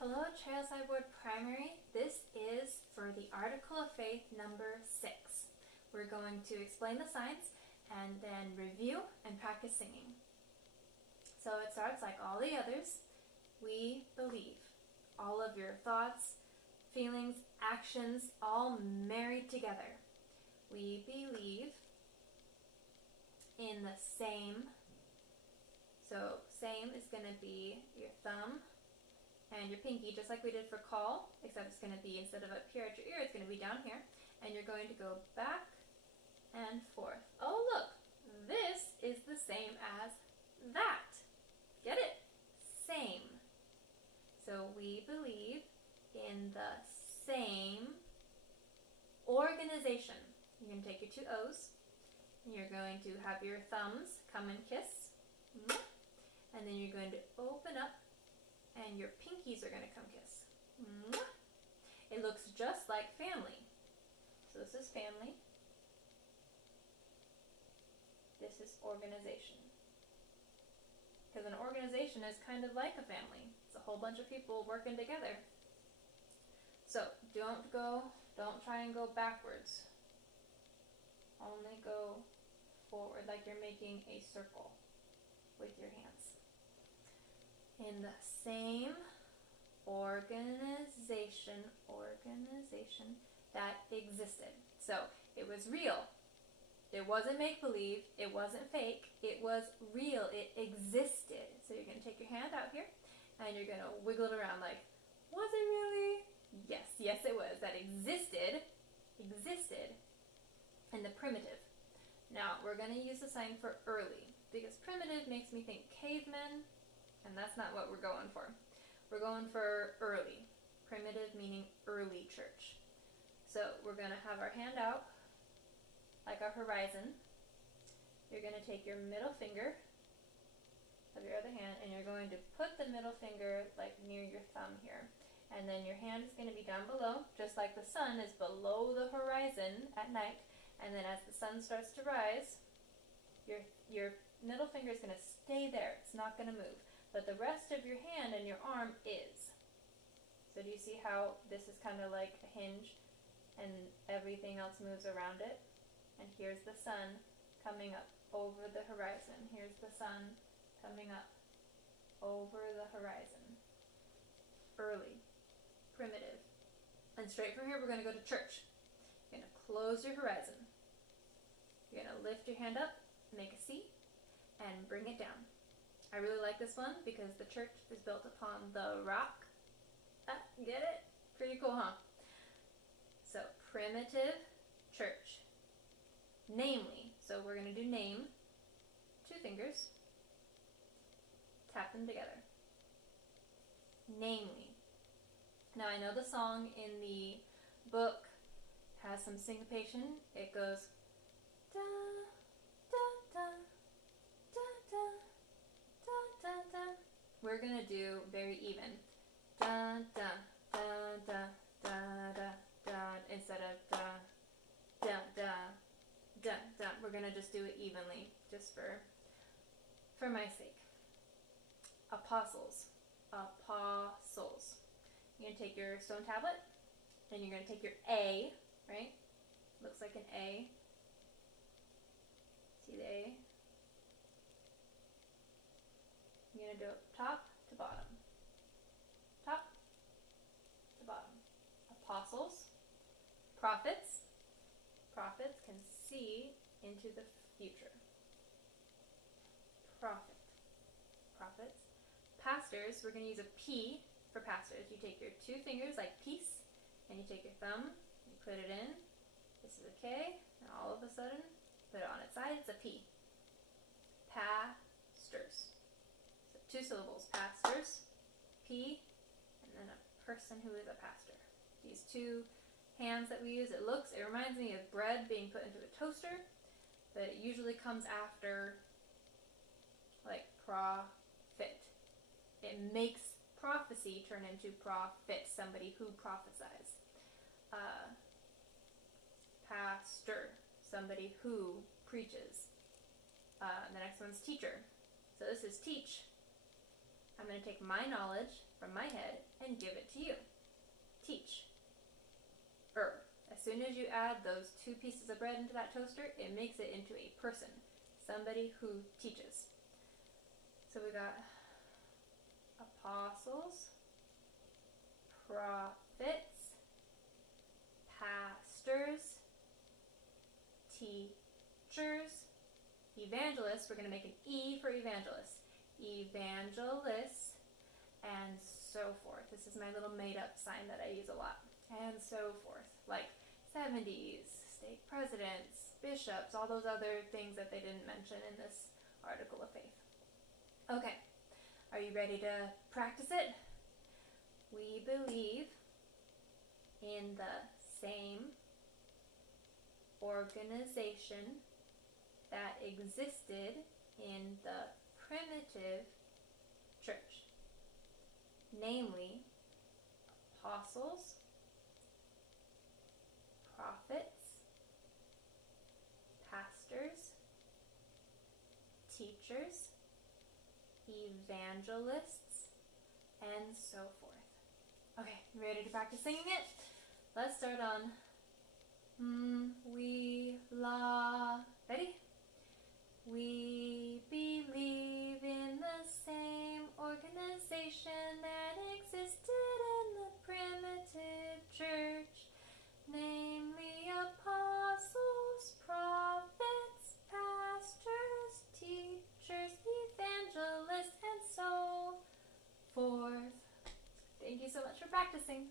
Hello, Trailside Board Primary. This is for the Article of Faith number 6. We're going to explain the signs and then review and practice singing. So it starts like all the others. We believe. All of your thoughts, feelings, actions, all married together. We believe in the same. So same is going to be your thumb and your pinky, just like we did for call, except it's going to be, instead of up here at your ear, it's going to be down here. And you're going to go back and forth. Oh, look, this is the same as that. Get it? Same. So we believe in the same organization. You're going to take your two O's, and you're going to have your thumbs come and kiss. And then you're going to open up, and your pinkies are going to come kiss. It looks just like family. So this is family. This is organization. Because an organization is kind of like a family. It's a whole bunch of people working together. So don't try and go backwards. Only go forward, like you're making a circle with your hands. In the same organization that existed. So it was real. It wasn't make-believe. It wasn't fake. It was real. It existed. So you're going to take your hand out here and you're going to wiggle it around like, was it really? Yes it was. That existed in the primitive. Now we're going to use the sign for early, because primitive makes me think cavemen, and that's not what we're going for. We're going for early. Primitive meaning early church. So we're going to have our hand out like our horizon. You're going to take your middle finger of your other hand and you're going to put the middle finger like near your thumb here. And then your hand is going to be down below, just like the sun is below the horizon at night. And then as the sun starts to rise, your middle finger is going to stay there. It's not going to move. But the rest of your hand and your arm is. So do you see how this is kind of like a hinge and everything else moves around it? And here's the sun coming up over the horizon. Here's the sun coming up over the horizon. Early. Primitive. And straight from here we're going to go to church. You're going to close your horizon. You're going to lift your hand up, make a C, and bring it down. I really like this one because the church is built upon the rock. Get it? Pretty cool, huh? So, primitive church. Namely. So we're going to do name. Two fingers. Tap them together. Namely. Now I know the song in the book has some syncopation. It goes da da da da da da da da. We're gonna do very even. Da da da da da da da instead of da da da da da. We're gonna just do it evenly, just for my sake. Apostles. Apostles. You're gonna take your stone tablet and you're gonna take your A, right? Looks like an A. See the A? You're going to do it top to bottom. Top to bottom. Apostles. Prophets. Prophets can see into the future. Prophet. Prophets. Pastors, we're going to use a P for pastors. You take your two fingers like peace, and you take your thumb, you put it in. This is a K, and all of a sudden, put it on its side, it's a P. Pastors. So 2 syllables, pastors, P, and then a person who is a pastor. These two hands that we use, it reminds me of bread being put into a toaster, but it usually comes after, like, prophet. It makes prophecy turn into prophet, somebody who prophesies. Pastor, somebody who preaches. The next one's teacher. So this is teach. I'm going to take my knowledge from my head and give it to you. Teach. As soon as you add those 2 pieces of bread into that toaster, it makes it into a person, somebody who teaches. So we got apostles, prophets, pastors, teachers, evangelists. We're going to make an E for evangelist. Evangelists, and so forth. This is my little made-up sign that I use a lot. And so forth. Like 70s, stake presidents, bishops, all those other things that they didn't mention in this article of faith. Okay, are you ready to practice it? We believe in the same organization that existed in the primitive church, namely apostles, prophets, pastors, teachers, evangelists, and so forth. Okay, ready to practice singing it? Let's start on we la. Ready? We believe in the same organization that existed in the primitive church, namely apostles, prophets, pastors, teachers, evangelists, and so forth. Thank you so much for practicing.